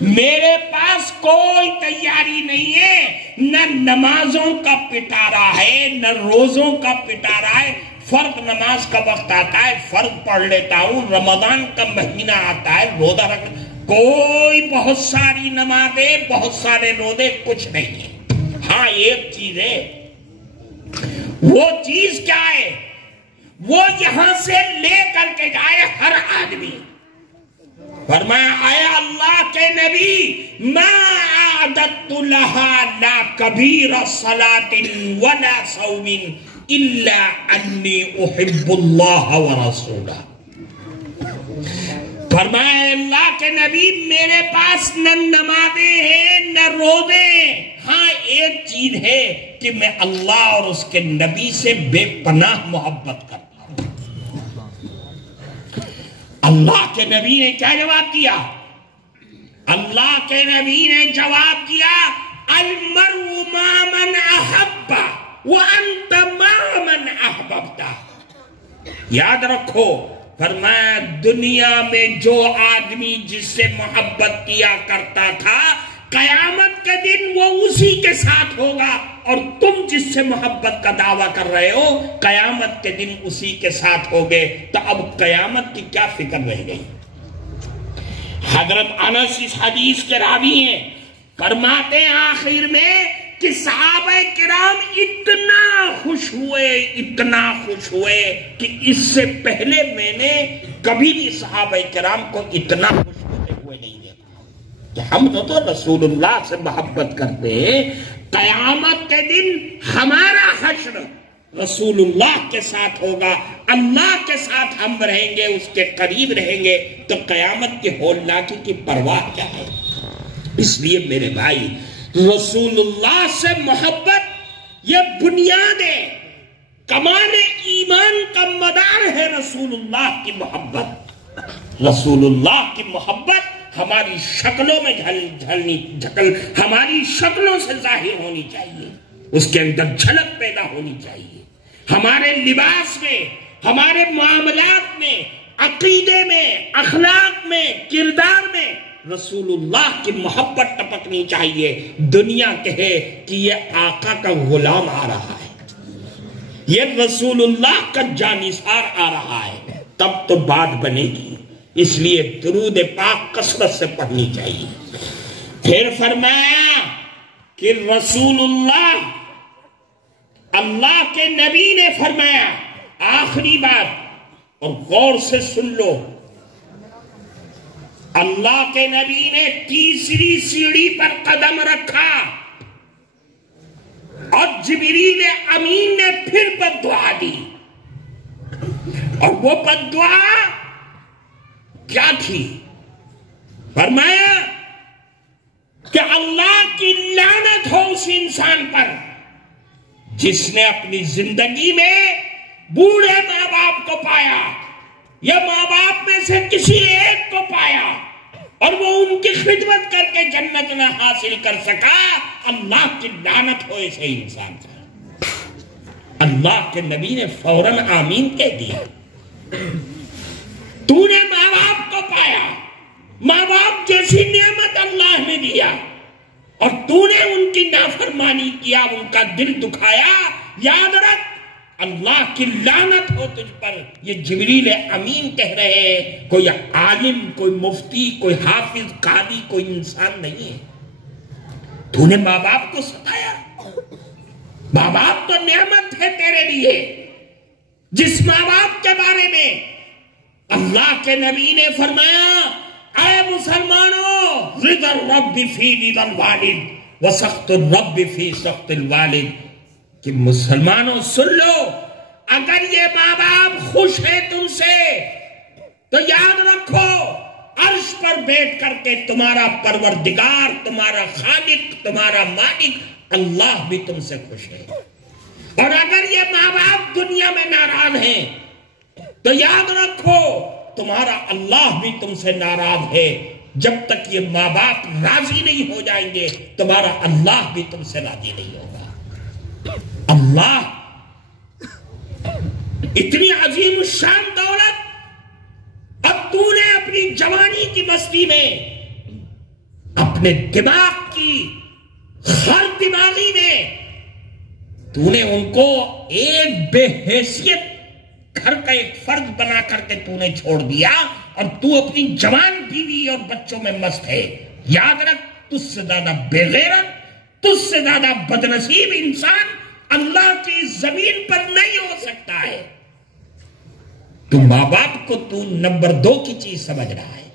میرے پاس کوئی تیاری نہیں ہے، نہ نمازوں کا پٹارا ہے نہ روزوں کا پٹارا ہے۔ فرض نماز کا وقت آتا ہے فرض پڑھ لیتا ہوں، رمضان کا مہینہ آتا ہے روزہ رکھ، کوئی بہت ساری نمازیں بہت سارے روزے کچھ نہیں ہے۔ ہاں ایک چیز ہے، وہ چیز کیا ہے؟ وہ یہاں سے لے کر کے جائے ہر آدمی۔ فرمایا اے اللہ کے نبی ما اعددت لہا لا کبیر صلاۃ ولا صوم الا انی احب اللہ ورسولہ۔ فرمایا اللہ کے نبی میرے پاس نہ نمازیں ہیں نہ روزے ہیں، ہاں ایک چیز ہے کہ میں اللہ اور اس کے نبی سے بے پناہ محبت کرتا ہوں۔ اللہ کے نبی نے کیا جواب دیا؟ اللہ کے نبی نے جواب دیا المرء مع من احب وانت مع من احببت۔ یاد رکھو، فرمایا دنیا میں جو آدمی جس سے محبت کیا کرتا تھا قیامت کے دن وہ اسی کے ساتھ ہوگا، اور تم جس سے محبت کا دعویٰ کر رہے ہو قیامت کے دن اسی کے ساتھ ہوگے، تو اب قیامت کی کیا فکر رہ گئی؟ حضرت انس اس حدیث کے راوی ہیں، فرماتے ہیں آخر میں کہ صحابہ کرام اتنا خوش ہوئے کہ اس سے پہلے میں نے کبھی بھی صحابہ کرام کو اتنا خوش ہوتے ہوئے نہیں دیکھا کہ ہم تو رسول اللہ سے محبت کرتے ہیں، قیامت کے دن ہمارا حشر رسول اللہ کے ساتھ ہوگا، اللہ کے ساتھ ہم رہیں گے، اس کے قریب رہیں گے، تو قیامت کی ہولناکی کی پرواہ کیا ہے؟ اس لیے میرے بھائی رسول اللہ سے محبت یہ بنیاد ہے، کمال ایمان کا مدار ہے رسول اللہ کی محبت۔ رسول اللہ کی محبت ہماری شکلوں میں ہماری شکلوں سے ظاہر ہونی چاہیے، اس کے اندر جھلک پیدا ہونی چاہیے، ہمارے لباس میں، ہمارے معاملات میں، عقیدے میں، اخلاق میں، کردار میں رسول اللہ کی محبت ٹپکنی چاہیے۔ دنیا کہے کہ یہ آقا کا غلام آ رہا ہے، یہ رسول اللہ کا جانثار آ رہا ہے، تب تو بات بنے گی۔ اس لیے درود پاک کثرت سے پڑھنی چاہیے۔ پھر فرمایا کہ رسول اللہ کے نبی نے فرمایا، آخری بات اور غور سے سن لو، اللہ کے نبی نے تیسری سیڑھی پر قدم رکھا اور جبریل امین نے پھر بددعا دی، اور وہ بددعا کیا تھی؟ فرمایا کہ اللہ کی لعنت ہو اس انسان پر جس نے اپنی زندگی میں بوڑھے ماں باپ کو پایا یا ماں باپ میں سے کسی ایک کو پایا اور وہ ان کی خدمت کر کے جنت نہ حاصل کر سکا، اللہ کی لعنت ہو ایسے انسان پر۔ اللہ کے نبی نے فوراً آمین کہہ دیا۔ تو نے ماں باپ کو پایا، ماں باپ جیسی نعمت اللہ نے دیا، اور تو نے ان کی نافرمانی کیا، ان کا دل دکھایا، یاد رکھ اللہ کی لعنت ہو تجھ پر۔ یہ جبریل امین کہہ رہے ہیں، کوئی عالم، کوئی مفتی، کوئی حافظ، قاضی، کوئی انسان نہیں ہے۔ تو نے ماں باپ کو ستایا۔ ماں باپ تو نعمت ہے تیرے لیے، جس ماں باپ کے بارے میں اللہ کے نبی نے فرمایا، اے مسلمانوں، رضا الرب فی رضا الوالد وسخط الرب فی سخط الوالد، کہ مسلمانوں سن لو، اگر یہ ماں باپ خوش ہے تم سے تو یاد رکھو عرش پر بیٹھ کر کے تمہارا پروردگار، تمہارا خالق، تمہارا مالک اللہ بھی تم سے خوش ہے۔ اور اگر یہ ماں باپ دنیا میں ناراض ہیں تو یاد رکھو تمہارا اللہ بھی تم سے ناراض ہے۔ جب تک یہ ماں باپ راضی نہیں ہو جائیں گے تمہارا اللہ بھی تم سے راضی نہیں ہوگا۔ اللہ اتنی عظیم الشان دولت، اب تو نے اپنی جوانی کی مستی میں اپنے دماغ کی ہر دماغی میں تو نے ان کو ایک بے حیثیت گھر کا ایک فرد بنا کر کے تو نے چھوڑ دیا، اور تو اپنی جوان بیوی اور بچوں میں مست ہے۔ یاد رکھ تجھ سے زیادہ بے غیرت، تجھ سے زیادہ بدنصیب انسان اللہ کی زمین پر نہیں ہو سکتا ہے۔ تو ماں باپ کو تو نمبر 2 کی چیز سمجھ رہا ہے،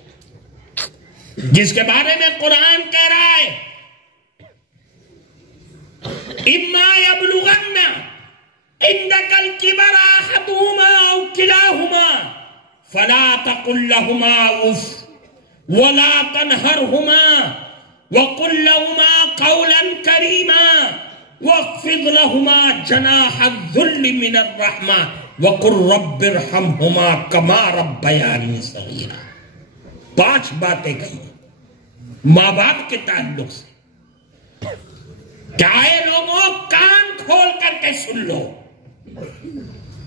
جس کے بارے میں قرآن کہہ رہا ہے، اما یبلغن عندک الکبر احدہما او کلاہما فلا تقل لہما اف ولا تنہرہما وقل لہما قولا کریما واخفض لهما جناح الذل من الرحمہ وقل رب ارحمہما کما ربیانی صغیرا۔ 5 باتیں کہی ماں باپ کے تعلق سے۔ کیا اے لوگوں کان کھول کر کے سن لو،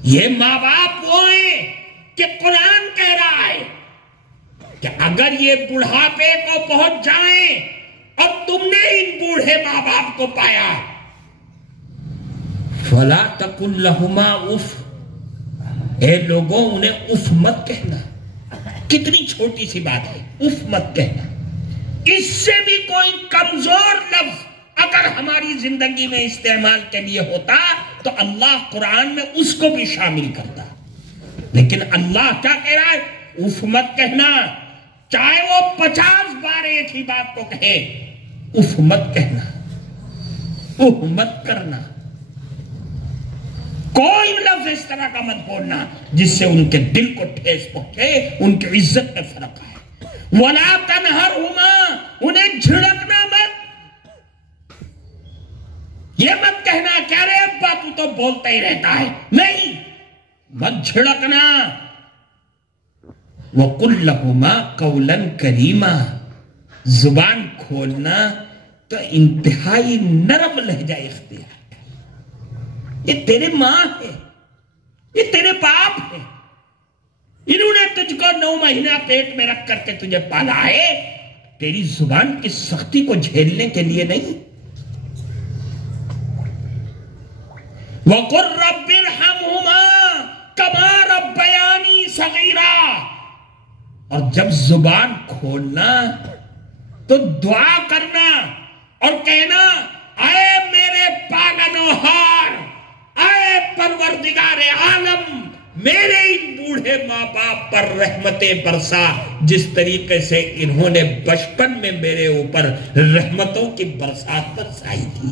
یہ ماں باپ وہ ہیں کہ قرآن کہہ رہا ہے کہ اگر یہ بڑھاپے کو پہنچ جائیں اور تم نے ان بوڑھے ماں باپ کو پایا، فلا تقل لہما اف، اے لوگوں انہیں اف مت کہنا۔ کتنی چھوٹی سی بات ہے، اف مت کہنا۔ اس سے بھی کوئی کمزور لفظ اگر ہماری زندگی میں استعمال کے لیے ہوتا تو اللہ قرآن میں اس کو بھی شامل کرتا، لیکن اللہ کیا کہہ رہا ہے؟ اف مت کہنا، چاہے وہ 50 بار ایک ہی بات کو کہے، اف مت کہنا، اف مت کرنا۔ کوئی لفظ اس طرح کا مت بولنا جس سے ان کے دل کو ٹھیس پہنچے، ان کی عزت میں فرق آئے۔ وَلَا تَنْهَرْهُمَا، انہیں جھڑکنا مت۔ یہ مت کہنا کہ ارے ابا تو بولتا ہی رہتا ہے، نہیں، مت جھڑکنا۔ وَقُلْ لَهُمَا قَوْلًا كَرِيمًا، زبان کھولنا تو انتہائی نرم لہجہ اختیار۔ یہ تیرے ماں ہے، یہ تیرے باپ ہے، انہوں نے تجھ کو 9 مہینہ پیٹ میں رکھ کر کے تجھے پالا ہے، تیری زبان کی سختی کو جھیلنے کے لیے نہیں۔ وَقُلْ رَبِّ ارْحَمْهُمَا كَمَا رَبَّيَانِي صَغِيرًا، اور جب زبان کھولنا تو دعا کرنا اور کہنا، اے میرے پالنہار، اے پروردگار عالم، میرے ان بوڑھے ماں باپ پر رحمتیں برسا جس طریقے سے انہوں نے بچپن میں میرے اوپر رحمتوں کی برسات برسائی تھی۔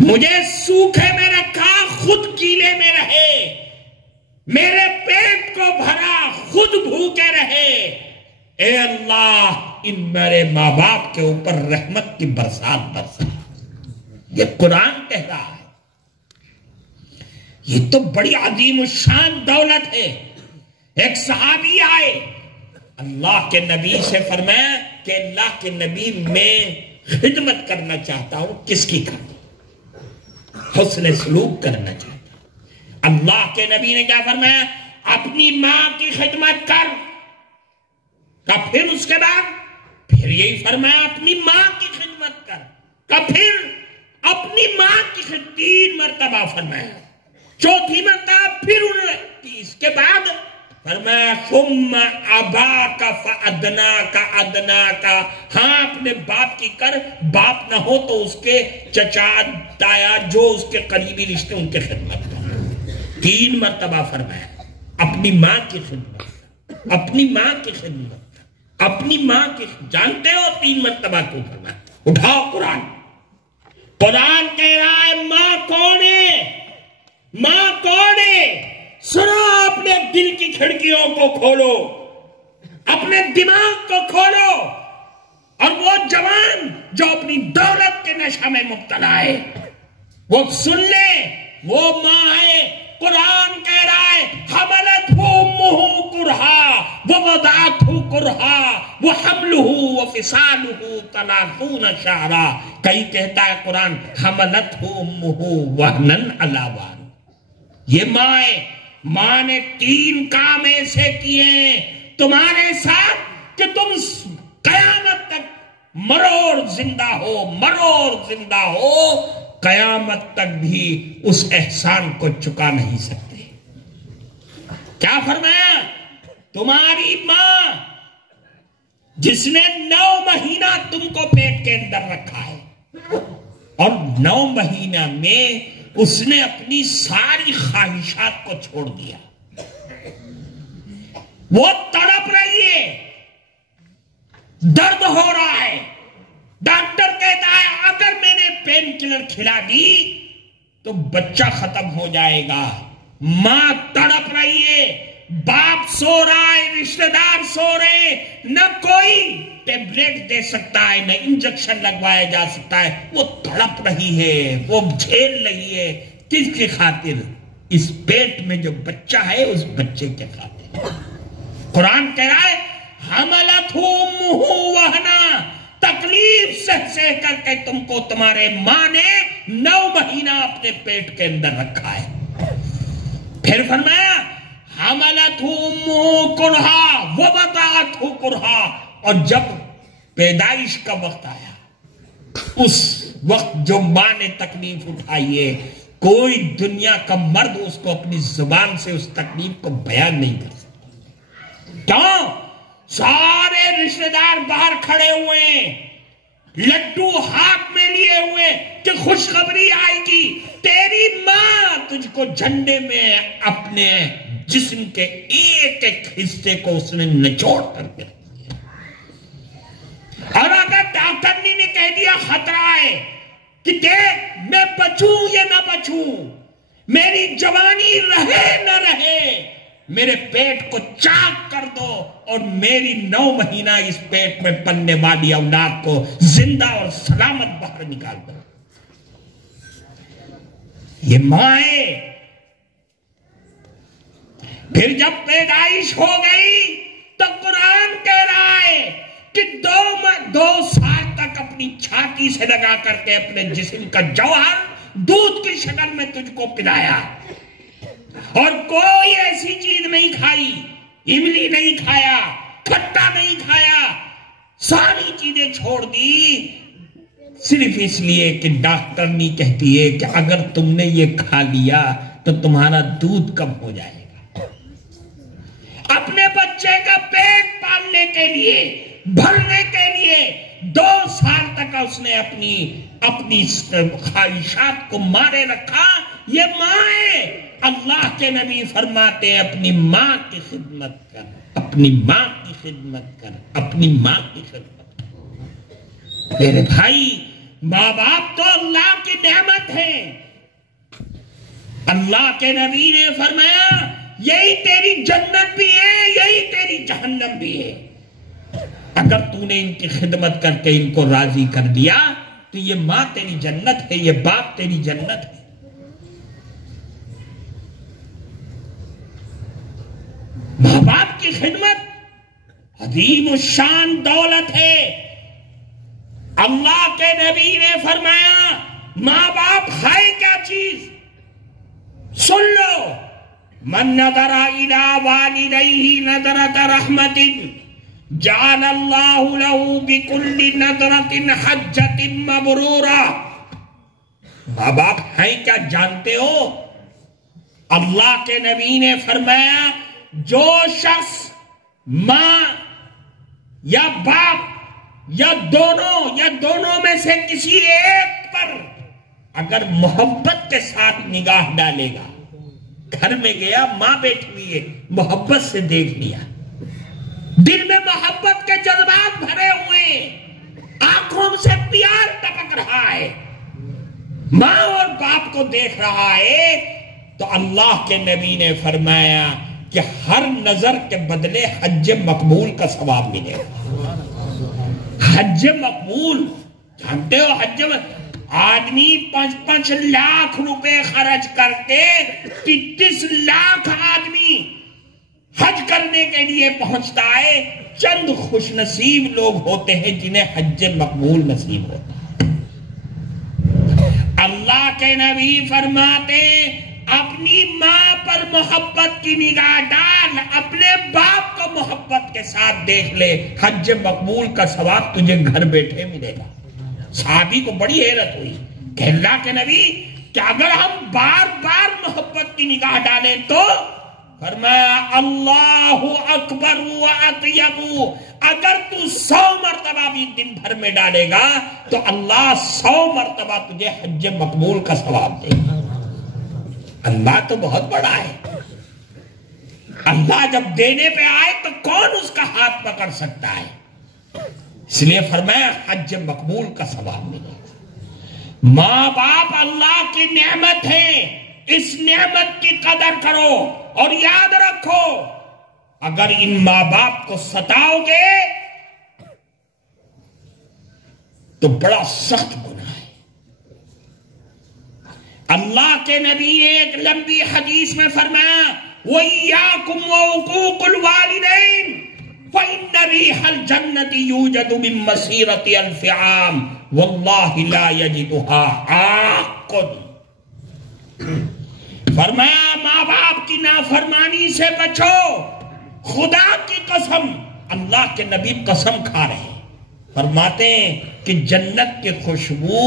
مجھے سوکھے میں رکھا، خود کیلے میں رہے، میرے پیٹ کو بھرا، خود بھوکے رہے۔ اے اللہ ان میرے ماں باپ کے اوپر رحمت کی برسات برسا۔ یہ قرآن کہہ رہا ہے۔ یہ تو بڑی عظیم الشان دولت ہے۔ ایک صحابی آئے، اللہ کے نبی سے فرمایا کہ اللہ کے نبی میں خدمت کرنا چاہتا ہوں، کس کی کروں؟ حسن سلوک کرنا چاہتا ہے۔ اللہ کے نبی نے کیا فرمایا؟ اپنی ماں کی خدمت کر، پھر اس کے بعد پھر یہی فرمایا اپنی ماں کی خدمت کر، پھر اپنی ماں کی خدمت 3 مرتبہ فرمایا، 4تھی مرتبہ پھر اس کے بعد فرمایا ثم اباک فادناک ادناک، ہاں اپنے باپ کی کر، باپ نہ ہو تو اس کے چچا تایا جو اس کے قریبی رشتے ان کے خدمت کر۔ 3 مرتبہ فرمایا اپنی ماں کی خدمت، اپنی ماں کی خدمت، اپنی ماں کی۔ جانتے ہو 3 مرتبہ کیوں فرمایا؟ اٹھاؤ قرآن، قرآن کہہ رہا ہے ماں کون ہے؟ ماں کون ہے؟ سنو، اپنے دل کی کھڑکیوں کو کھولو، اپنے دماغ کو کھولو، اور وہ جوان جو اپنی دولت کے نشہ میں مبتلا ہے وہ سن لے، وہ ماں ہے۔ قرآن کہہ رہا ہے حملتہ امہ کرہا ووضعتہ کرہا وحملہ وفصالہ 30 شہرا۔ کہیں کہتا ہے قرآن حملتہ امہ وہنا علی وہن۔ یہ ماں ہے، ماں نے 3 کام ایسے کیے ہیں تمہارے ساتھ کہ تم قیامت تک مرو اور زندہ ہو، مرو اور زندہ ہو، قیامت تک بھی اس احسان کو چکا نہیں سکتے۔ کیا فرمایا؟ تمہاری ماں جس نے 9 مہینہ تم کو پیٹ کے اندر رکھا ہے، اور 9 مہینہ میں اس نے اپنی ساری خواہشات کو چھوڑ دیا، وہ تڑپ رہی ہے، درد ہو رہا ہے، ڈاکٹر کہتا ہے اگر میں نے پین کلر کھلا دی تو بچہ ختم ہو جائے گا۔ ماں تڑپ رہی ہے، باپ سو رہا ہے، رشتہ دار سو رہے ہیں، نہ کوئی ٹیبلیٹ دے سکتا ہے، نہ انجیکشن لگوایا جا سکتا ہے، وہ تڑپ رہی ہے، وہ جھیل رہی ہے۔ کس کی خاطر؟ اس پیٹ میں جو بچہ ہے اس بچے کے خاطر۔ قرآن کہہ رہا ہے حملتہ امہ وہنا، تکلیف سہ کر کے تم کو تمہارے ماں نے 9 مہینہ اپنے پیٹ کے اندر رکھا ہے۔ پھر فرمایا حملتہ امہ کرہا ووضعتہ کرہا، اور جب پیدائش کا وقت آیا اس وقت جو ماں نے تکلیف اٹھائی ہے، کوئی دنیا کا مرد اس کو اپنی زبان سے اس تکلیف کو بیان نہیں کر سکتا۔ کیوں؟ سارے رشتہ دار باہر کھڑے ہوئے ہیں، لڈو ہاتھ میں لیے ہوئے کہ خوشخبری آئے گی، تیری ماں تجھ کو جھنڈے میں اپنے جسم کے ایک ایک حصے کو اس نے نچوڑ کر کے دیا۔ اور اگر ڈاکٹر نے کہہ دیا خطرہ ہے کہ دیکھ میں بچوں یا نہ بچوں، میری جوانی رہے نہ رہے، میرے پیٹ کو چاک کر دو اور میری 9 مہینہ اس پیٹ میں پلنے والی اولاد کو زندہ اور سلامت باہر نکال دو۔ یہ ماں ہے۔ پھر جب پیدائش ہو گئی تو قرآن کہہ رہا ہے کہ 2 سال تک اپنی چھاتی سے لگا کر کے اپنے جسم کا جوہر دودھ کی شکل میں تجھ کو پلایا، اور کوئی ایسی چیز نہیں کھائی، املی نہیں کھایا، کھٹا نہیں کھایا، ساری چیزیں چھوڑ دی، صرف اس لیے کہ ڈاکٹر نہیں کہتی ہے کہ اگر تم نے یہ کھا لیا تو تمہارا دودھ کم ہو جائے گا۔ اپنے بچے کا پیٹ پالنے کے لیے، بھرنے کے لیے 2 سال تک اس نے اپنی خواہشات کو مارے رکھا۔ یہ ماں ہے۔ اللہ کے نبی فرماتے ہیں اپنی ماں کی خدمت کر، اپنی ماں کی خدمت کر، اپنی ماں کی خدمت کر۔ میرے بھائی، ماں باپ تو اللہ کی نعمت ہے۔ اللہ کے نبی نے فرمایا یہی تیری جنت بھی ہے، یہی تیری جہنم بھی ہے۔ اگر تو نے ان کی خدمت کر کے ان کو راضی کر دیا تو یہ ماں تیری جنت ہے، یہ باپ تیری جنت ہے۔ ماں باپ کی خدمت عظیم الشان دولت ہے۔ اللہ کے نبی نے فرمایا ماں باپ ہے کیا چیز؟ سن لو، من نظر الی والدیہ نظرۃ رحمت جعل اللہ لہ بکل نظرۃ حجۃ مبرورہ۔ ماں باپ ہیں کیا جانتے ہو؟ اللہ کے نبی نے فرمایا جو شخص ماں یا باپ یا دونوں میں سے کسی ایک پر اگر محبت کے ساتھ نگاہ ڈالے گا، گھر میں گیا ماں بیٹھی ہوئی ہے، محبت سے دیکھ لیا، دل میں محبت کے جذبات بھرے ہوئے ہیں، آنکھوں سے پیار ٹپک رہا ہے، ماں اور باپ کو دیکھ رہا ہے، تو اللہ کے نبی نے فرمایا کہ ہر نظر کے بدلے حج مقبول کا ثواب ملے گا۔ حج مقبول، جانتے ہو حج آدمی 5 لاکھ روپے خرچ کرتے، 33 لاکھ آدمی حج کرنے کے لیے پہنچتا ہے، چند خوش نصیب لوگ ہوتے ہیں جنہیں حج مقبول نصیب ہوتا ہے۔ اللہ کے نبی فرماتے اپنی ماں پر محبت کی نگاہ ڈال، اپنے باپ کو محبت کے ساتھ دیکھ لے، حج مقبول کا ثواب تجھے گھر بیٹھے ملے گا۔ صحابی کو بڑی حیرت ہوئی کہ اللہ کے نبی کہ اگر ہم بار بار محبت کی نگاہ ڈالیں تو؟ فرمایا اللہ اکبر و اطیب، اگر تو 100 مرتبہ بھی دن بھر میں ڈالے گا تو اللہ 100 مرتبہ تجھے حج مقبول کا ثواب دے گا۔ اللہ تو بہت بڑا ہے، اللہ جب دینے پہ آئے تو کون اس کا ہاتھ پکڑ سکتا ہے؟ اس لیے فرمایا حج مقبول کا ثواب ملے گا۔ ماں باپ اللہ کی نعمت ہے، اس نعمت کی قدر کرو اور یاد رکھو اگر ان ماں باپ کو ستاؤ گے تو بڑا سخت گناہ ہے۔ اللہ کے نبی نے ایک لمبی حدیث میں فرمایا وَإِيَّاكُمْ وَعُقُوقُ الْوَالِدَيْنِ فَإِنَّ رِيحَ الْجَنَّةِ يُوجَدُ مِن مَّسِيرَةِ أَلْفِ عَامٍ وَاللَّهِ لَا يَجِدُهَا عَاقٌ۔ فرمایا ماں باپ کی نافرمانی سے بچو، خدا کی قسم، اللہ کے نبی قسم کھا رہے ہیں، فرماتے ہیں کہ جنت کی خوشبو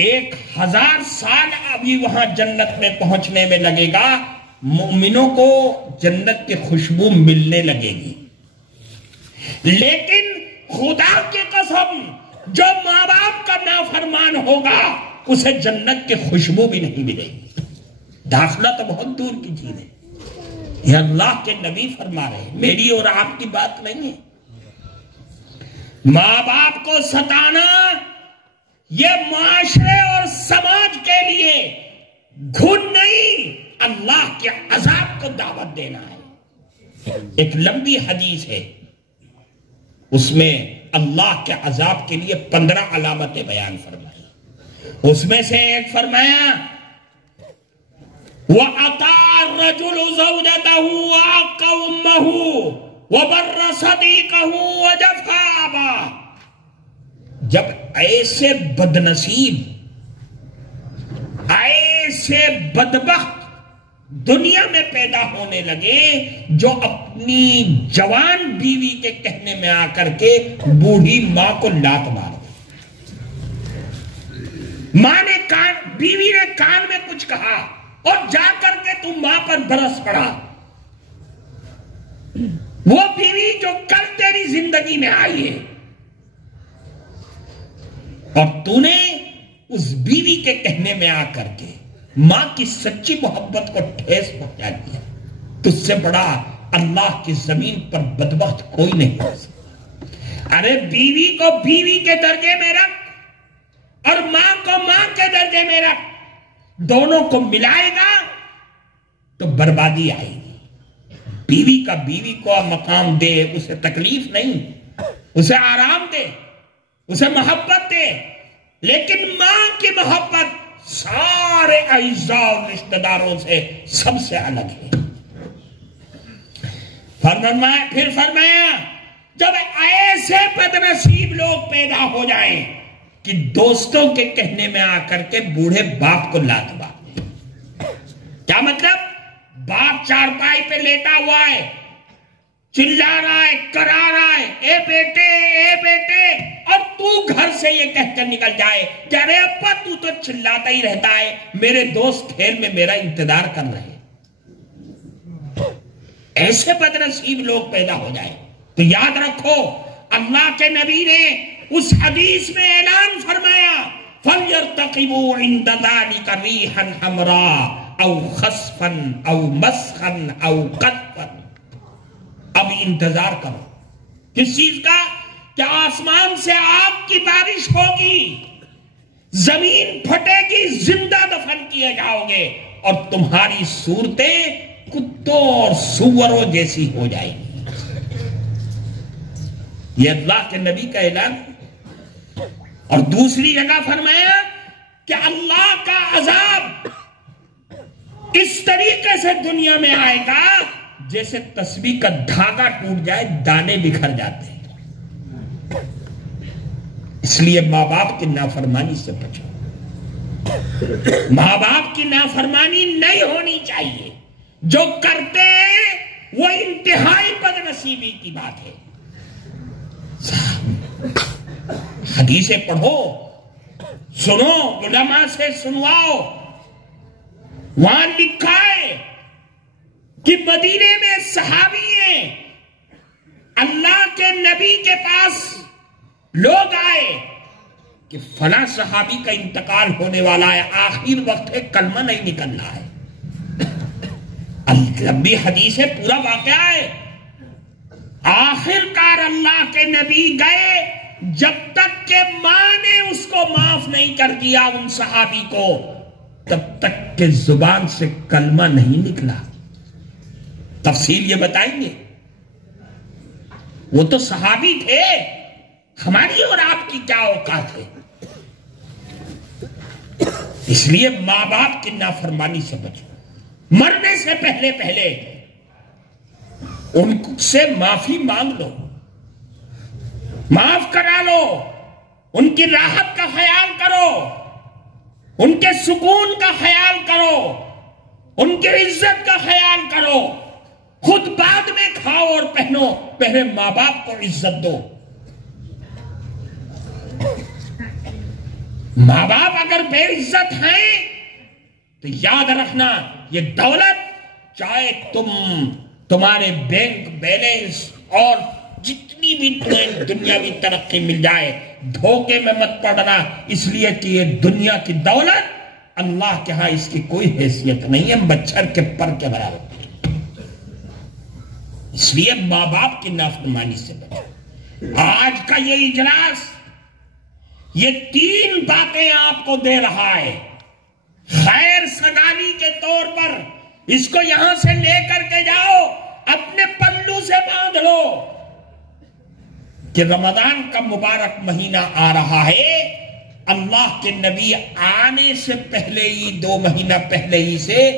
1000 سال ابھی وہاں جنت میں پہنچنے میں لگے گا، مومنوں کو جنت کی خوشبو ملنے لگے گی، لیکن خدا کی قسم جو ماں باپ کا نافرمان ہوگا اسے جنت کی خوشبو بھی نہیں ملے گی۔ داخلہ تو بہت دور کی چیز ہے، یہ اللہ کے نبی فرما رہے ہیں، میری اور آپ کی بات نہیں ہے۔ ماں باپ کو ستانا یہ معاشرے اور سماج کے لیے گھن نہیں، اللہ کے عذاب کو دعوت دینا ہے۔ ایک لمبی حدیث ہے، اس میں اللہ کے عذاب کے لیے 15 علامتیں بیان فرمائی، اس میں سے ایک فرمایا وَأَطَاعَ الرَّجُلُ زَوْجَتَهُ وَعَقَّ أُمَّهُ وَبَرَّ صَدِيقَهُ وَجَفَا أَبَاهُ۔ جب ایسے بدنصیب، ایسے بدبخت دنیا میں پیدا ہونے لگے جو اپنی جوان بیوی کے کہنے میں آ کر کے بوڑھی ماں کو لات مار دی، ماں نے بیوی نے کان میں کچھ کہا اور جا کر کے تو ماں پر برس پڑا، وہ بیوی جو کل تیری زندگی میں آئی ہے اور تو نے اس بیوی کے کہنے میں آ کر کے ماں کی سچی محبت کو ٹھیس پہنچا دیا، تجھ سے بڑا اللہ کی زمین پر بدبخت کوئی نہیں ہو سکتا۔ ارے بیوی کو بیوی کے درجے میں رکھ اور ماں کو ماں کے درجے میں رکھ، دونوں کو ملائے گا تو بربادی آئے گی۔ بیوی کا بیوی کو مقام دے، اسے تکلیف نہیں، اسے آرام دے، اسے محبت دے، لیکن ماں کی محبت سارے اعزاء اور رشتہ داروں سے سب سے الگ ہے۔ پھر فرمایا جب ایسے بدنصیب لوگ پیدا ہو جائیں کہ دوستوں کے کہنے میں آ کر کے بوڑھے باپ کو لات مار دے. کیا مطلب؟ باپ چارپائی پہ لیٹا ہوا ہے، چلا رہا ہے، کرا رہا ہے، اے بیٹے اے بیٹے، اور تو گھر سے یہ کہہ کر نکل جائے کہ ارے ابا تو چلاتا ہی رہتا ہے، میرے دوست کھیل میں میرا انتظار کر رہے ہیں. ایسے بدنصیب لوگ پیدا ہو جائے تو یاد رکھو اللہ کے نبی نے اس حدیث میں اعلان فرمایا فَلْيَرْتَقِبُوا عِنْدَ ذَلِكَ رِيحًا حَمْرَاءَ أَوْ خَسْفًا أَوْ مَسْخًا أَوْ قَطْفًا. اب انتظار کرو کس چیز کا؟ کہ آسمان سے آگ کی بارش ہوگی، زمین پھٹے گی، زندہ دفن کیے جاؤ گے، اور تمہاری صورتیں کتوں اور سوروں جیسی ہو جائیں گی. یہ اللہ کے نبی کا اعلان. اور دوسری جگہ فرمایا کہ اللہ کا عذاب اس طریقے سے دنیا میں آئے گا جیسے تسبیح کا دھاگا ٹوٹ جائے، دانے بکھر جاتے ہیں. اس لیے ماں باپ کی نافرمانی سے بچو. ماں باپ کی نافرمانی نہیں ہونی چاہیے. جو کرتے ہیں وہ انتہائی بدنصیبی کی بات ہے. حدیثیں پڑھو، سنو، علماء سے سنواؤ. وہاں لکھا ہے کہ مدینے میں صحابی ہیں، اللہ کے نبی کے پاس لوگ آئے کہ فلاں صحابی کا انتقال ہونے والا ہے، آخر وقت ہے، کلمہ نہیں نکلنا ہے. لمبی حدیث ہے، پورا واقعہ ہے. آخر کار اللہ کے نبی گئے، جب تک کہ ماں نے اس کو معاف نہیں کر دیا ان صحابی کو، تب تک کہ زبان سے کلمہ نہیں نکلا. تفصیل یہ بتائیں گے. وہ تو صحابی تھے، ہماری اور آپ کی کیا اوقات ہے. اس لیے ماں باپ کی نافرمانی سے بچو. مرنے سے پہلے ان سے معافی مانگ لو، معاف کرا لو، ان کی راحت کا خیال کرو، ان کے سکون کا خیال کرو، ان کی عزت کا خیال کرو. خود بعد میں کھاؤ اور پہنو، پہلے ماں باپ کو عزت دو. ماں باپ اگر بے عزت ہیں تو یاد رکھنا یہ دولت، چاہے تمہارے بینک بیلنس اور جتنی بھی تمہیں دنیاوی ترقی مل جائے، دھوکے میں مت پڑنا. اس لیے کہ یہ دنیا کی دولت اللہ کے ہاں اس کی کوئی حیثیت نہیں ہے، مچھر کے پر کے برابر. اس لیے ماں باپ کی نافرمانی سے بچو. آج کا یہ اجلاس یہ 3 باتیں آپ کو دے رہا ہے خیر سگالی کے طور پر. اس کو یہاں سے لے کر کے جاؤ، اپنے پلو سے باندھ لو کہ رمضان کا مبارک مہینہ آ رہا ہے. اللہ کے نبی آنے سے پہلے ہی 2 مہینہ پہلے ہی سے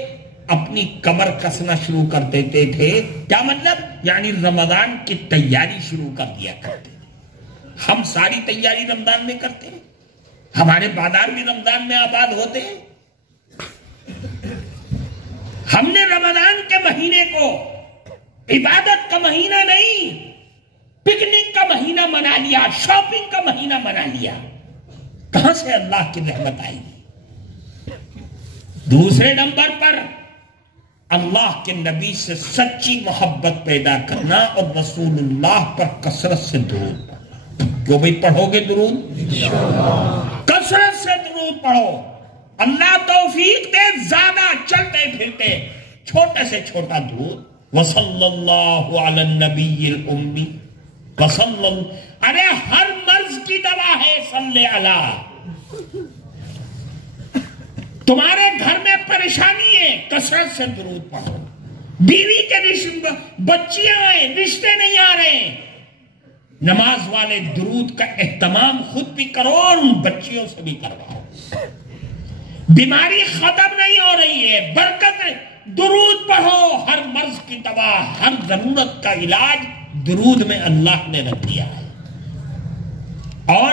اپنی کمر کسنا شروع کر دیتے تھے. کیا مطلب؟ یعنی رمضان کی تیاری شروع کر دیا کرتے تھے. ہم ساری تیاری رمضان میں کرتے ہیں، ہمارے بازار بھی رمضان میں آباد ہوتے ہیں. ہم نے رمضان کے مہینے کو عبادت کا مہینہ نہیں، پکنک کا مہینہ بنا لیا، شاپنگ کا مہینہ بنا لیا. کہاں سے اللہ کی رحمت آئی؟ دوسرے نمبر پر اللہ کے نبی سے سچی محبت پیدا کرنا اور رسول اللہ پر کثرت سے درود پڑھنا. جو بھی پڑھو گے درود، کثرت سے درود پڑھو. اللہ توفیق دے زیادہ چلتے پھرتے چھوٹے سے چھوٹا درود. وصلی اللہ علی النبی الامی ارے ہر مرض کی دوا ہے صلی علی. تمہارے گھر میں پریشانی ہے، کثرت سے درود پڑھو. بیوی کے بچیاں ہیں، رشتے نہیں آ رہے ہیں، نماز والے درود کا اہتمام خود بھی کرو اور ان بچیوں سے بھی کرواؤ. بیماری ختم نہیں ہو رہی ہے، برکت نہیں. درود پڑھو. ہر مرض کی دوا، ہر ضرورت کا علاج درود میں اللہ نے رکھ دیا ہے. اور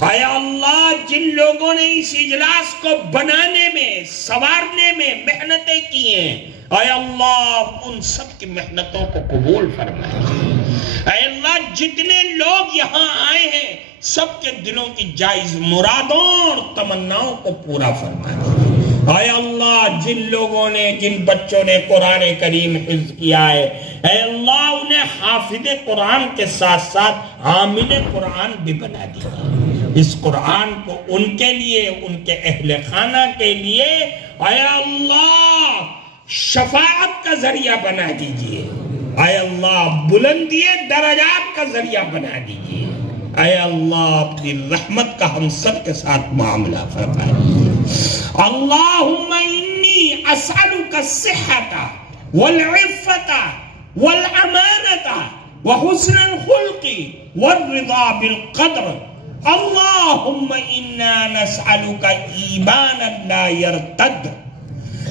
اے اللہ جن لوگوں نے اس اجلاس کو بنانے میں سنوارنے میں محنتیں کی ہیں اے اللہ ان سب کی محنتوں کو قبول فرمائے اے اللہ جتنے لوگ یہاں آئے ہیں سب کے دلوں کی جائز مرادوں اور تمناؤں کو پورا فرمائے اے اللہ جن لوگوں نے جن بچوں نے قرآن کریم حفظ کیا ہے اے اللہ انہیں حافظ قرآن کے ساتھ ساتھ عامل قرآن بھی بنا دیا اس قرآن کو ان کے لیے ان کے اہل خانہ کے لیے اے اللہ شفاعت کا ذریعہ بنا دیجئے اے اللہ بلندی درجات کا ذریعہ بنا دیجئے اے اللہ اپنی رحمت کا ہم سب کے ساتھ معاملہ فرمائے اللہم انی اسألک الصحت والعفت والامانت وحسن الخلق والرضا بالقدر اللہم انا نسألک ایمانا لا يرتد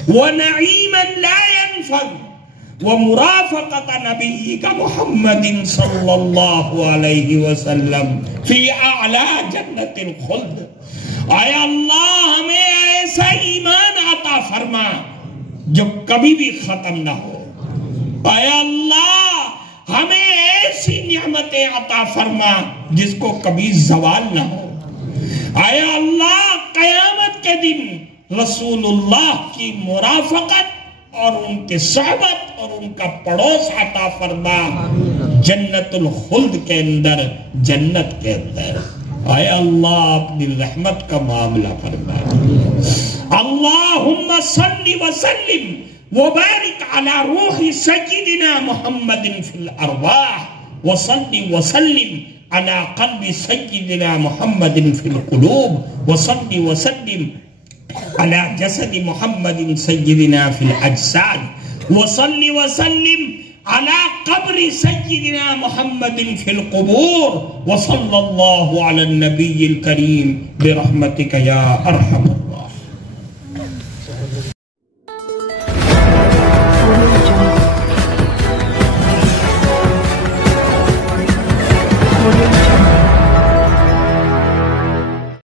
ونعیما لا ينفد ومرافقت نبیک محمد صلی اللہ علیہ وسلم فی اعلی جنت الخلد اے اللہ ہمیں ایسا ایمان عطا فرما جو کبھی بھی ختم نہ ہو اے اللہ ہمیں ایسی نعمتیں عطا فرما جس کو کبھی زوال نہ ہو اے اللہ قیامت کے دن رسول اللہ کی مرافقت اور ان کے صحبت اور ان کا پڑوس عطا فرما جنت الخلد کے اندر جنت کے اندر اے اللہ اپنی رحمت کا معاملہ فرما اللہم صلی وسلم وبارک علی روح سیدنا محمد فی الارواح وصلی وسلم علی قلب سیدنا محمد فی القلوب وصلی وسلم على جسد محمد سيدنا في الأجساد وصل وسلم على قبر سيدنا محمد في القبور وصلى الله على النبي الكريم برحمتك يا أرحم الراحمين.